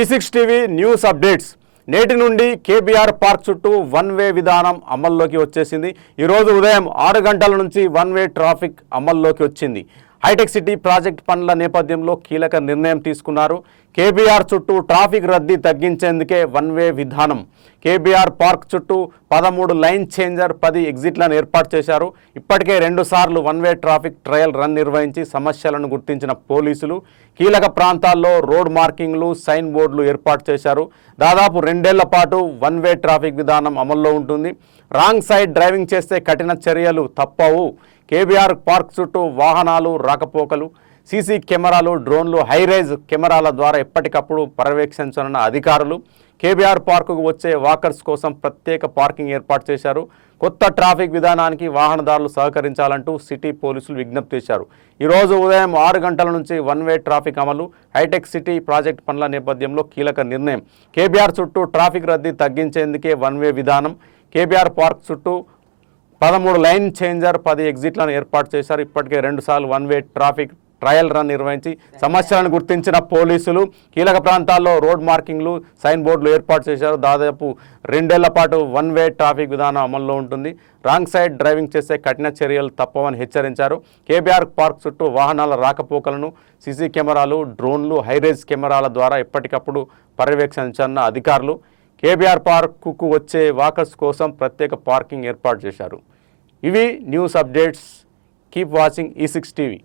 E6 TV news updates. నేటి నుండి KBR park చుట్టూ వన్ వే విధానం అమల్లోకి వచ్చేసింది. ఈరోజు ఉదయం 6 గంటల నుంచి వన్ వే ట్రాఫిక్ అమల్లోకి వచ్చింది. హైటెక్ సిటీ ప్రాజెక్ట్ పనుల నేపథ్యంలో కీలక నిర్ణయం తీసుకున్నారు. కేబీఆర్ చుట్టూ ట్రాఫిక్ రద్దీ తగ్గించేందుకే వన్ వే విధానం. కేబీఆర్ పార్క్ చుట్టూ 13 లైన్ చేంజర్ 10 ఎగ్జిట్లను ఏర్పాటు చేశారు. ఇప్పటికే 2 సార్లు one way traffic trial run నిర్వహించి సమస్యలను గుర్తించిన పోలీసులు కీలక ప్రాంతాల్లో రోడ్ మార్కింగ్లు, సైన్ బోర్డులు ఏర్పాటు చేశారు. దాదాపు 2 ఏళ్ల పాటు వన్ వే ట్రాఫిక్ విధానం అమల్లో ఉంటుంది. రాంగ్ సైడ్ డ్రైవింగ్ చేస్తే కఠిన చర్యలు తప్పవు. కేబీఆర్ పార్క్ చుట్టూ వాహనాలు రాకపోకలు, సీసీ కెమెరాలు, డ్రోన్లు, హైరైజ్ కెమెరాల ద్వారా ఎప్పటికప్పుడు పర్యవేక్షించనున్న అధికారులు. కేబీఆర్ పార్కుకు వచ్చే వాకర్స్ కోసం ప్రత్యేక పార్కింగ్ ఏర్పాటు చేశారు. కొత్త ట్రాఫిక్ విధానానికి వాహనదారులు సహకరించాలంటూ సిటీ పోలీసులు విజ్ఞప్తి చేశారు. ఈరోజు ఉదయం 6 గంటల నుంచి వన్ వే ట్రాఫిక్ అమలు. హైటెక్ సిటీ ప్రాజెక్ట్ పనుల నేపథ్యంలో కీలక నిర్ణయం. కేబీఆర్ చుట్టూ ట్రాఫిక్ రద్దీ తగ్గించేందుకే వన్ వే విధానం. కేబీఆర్ పార్క్ చుట్టూ 13 లైన్ చేంజర్ 10 ఎగ్జిట్లను ఏర్పాటు చేశారు. ఇప్పటికే 2 సార్లు one way traffic trial run నిర్వహించి సమస్యలను గుర్తించిన పోలీసులు కీలక ప్రాంతాల్లో రోడ్ మార్కింగ్లు, సైన్ బోర్డులు ఏర్పాటు చేశారు. దాదాపు 2 ఏళ్ల పాటు వన్ వే ట్రాఫిక్ విధానం అమల్లో ఉంటుంది. రాంగ్ సైడ్ డ్రైవింగ్ చేసే కఠిన చర్యలు తప్పవని హెచ్చరించారు. కేబీఆర్ పార్క్ చుట్టూ వాహనాల రాకపోకలను సీసీ కెమెరాలు, డ్రోన్లు, హైరేజ్ కెమెరాల ద్వారా ఎప్పటికప్పుడు పర్యవేక్షించనున్న అధికారులు. కేబీఆర్ పార్కుకు వచ్చే వాకర్స్ కోసం ప్రత్యేక పార్కింగ్ ఏర్పాటు చేశారు. ఇవి news updates. Keep watching E6 TV.